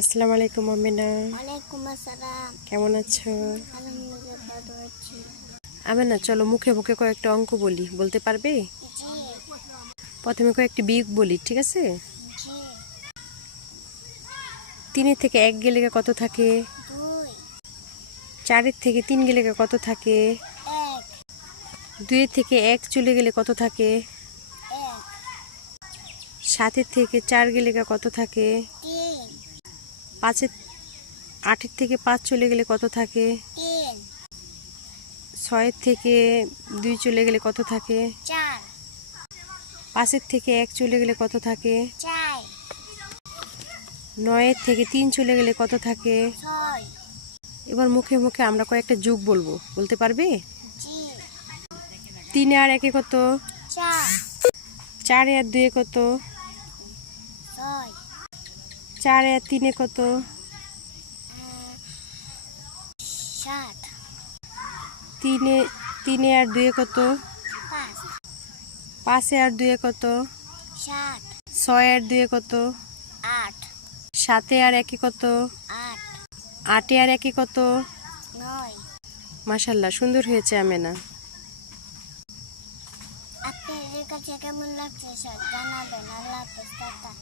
আসসালামু আলাইকুম আমিনা। ওয়ালাইকুম আসসালাম। কেমন আছো? আলহামদুলিল্লাহ ভালো আছি। আমিনা চলো মুখে মুখে কয়েকটা অঙ্ক বলি, বলতে পারবে? জি। প্রথমে কয়েকটি বিয়োগ বলি, ঠিক আছে? জি। 3 থেকে 1 গেলে কত থাকে? 2 4 থেকে 3 গেলে কত থাকে? 1 2 থেকে 1 চলে গেলে কত থাকে? 1 7 থেকে 4 গেলে কত থাকে? 3 5 8 থেকে 5 চলে গেলে কত থাকে? 3 6 থেকে 2 চলে গেলে কত থাকে? 4 5 থেকে 1 চলে গেলে কত থাকে? 4 9 থেকে 3 চলে গেলে কত থাকে? 6 এবার মুখে মুখে আমরা কয়েকটা যোগ বলবো, বলতে পারবে? জি। 3 আর 1 কত? 4 4 আর 2 কত? 6 4 আর 3 কত? 7 3 আর 2 কত? 5 5 আর 2 কত? 7 6 আর 2 কত? 8 7 আর 1 কত? 8 8 আর 1 কত? 9। মাশাআল্লাহ, সুন্দর হয়েছে আমেনা। আপনাদের কাছে কেমন লাগছে স্যার জানাবেন। আল্লাহ হাফেজ। টাটা।